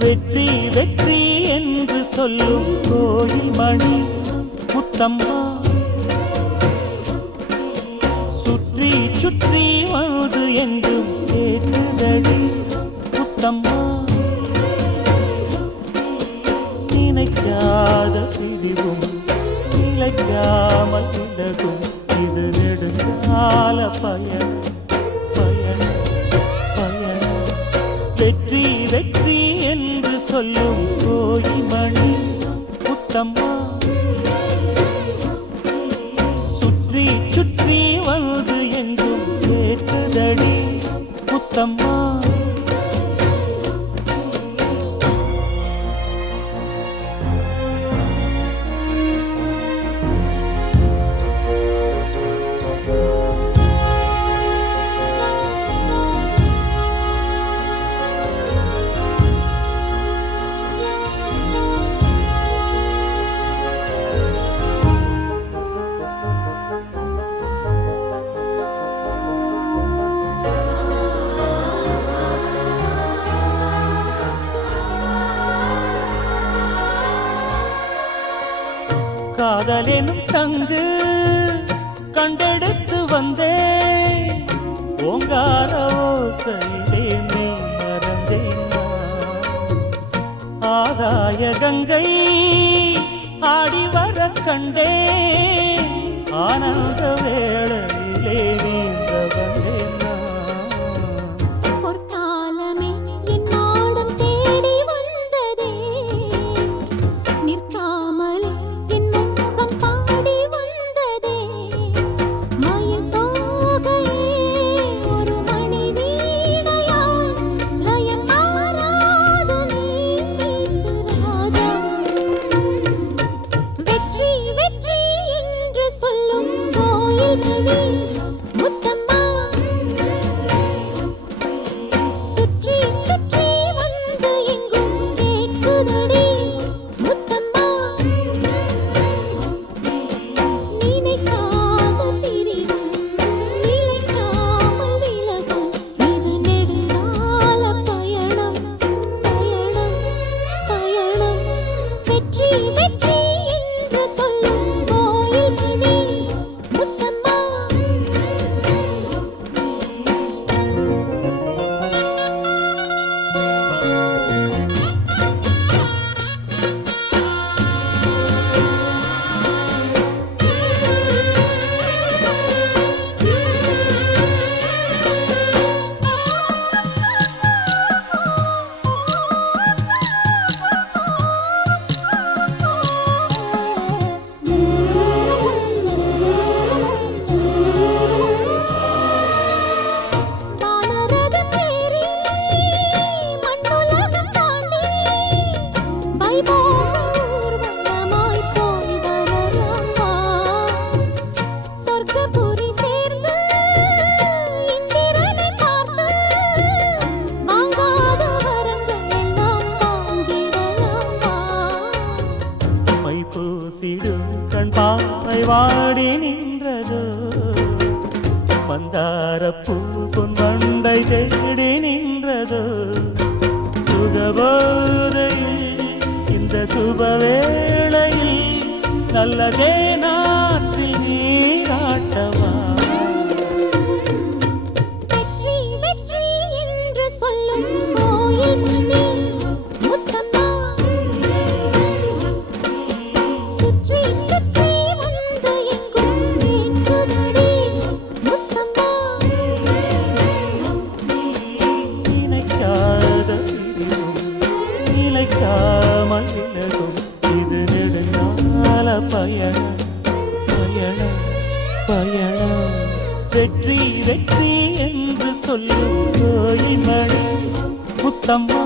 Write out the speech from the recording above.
வெற்றி வெற்றி என்று சொல்லும் கோயில் மணி முத்தம்மா, சுற்றி சுற்றி வந்து எங்கும் கேட்டுதடி முத்தம்மா. நினைக்காத பிரிவும் நிலைக்காமல் விலகும், இது நெடுங்கால பயணம் பயணம் பயணம். வெற்றி வெற்றி என்று சொல்லும் கோயில் மணி முத்தம்மா, சுற்றி சுற்றி வந்து எங்கும் கேட்டுதடி முத்தம்மா. காதலெனும் சங்கு கண்டெடுத்து வந்தேன், ஓங்கார ஓசையிலே நீ மறந்தேன். ஆராய கங்கை ஆடி வர கண்டேன், ஆனந்த வேளையிலே நீங்க வந்தேன். வாடி நின்றதோ மந்தாரப்பூ பொன் மண்டை தேடி நின்றதோ, சுகபோதையில் இந்த சுபவேளையில் நல்லதே நாட்டில் நீராட்டவா. வெற்றி வெற்றி என்று சொல்லும் கோயில் மணி முத்தம்மா, சுற்றி சுற்றி வந்து எங்கும் கேட்குதடி முத்தம்மா. நினைக்காத பயணம் பயணம் பயணம் வெற்றி வெற்றி என்று சொல்லும் கோயில் மணி முத்தம்மா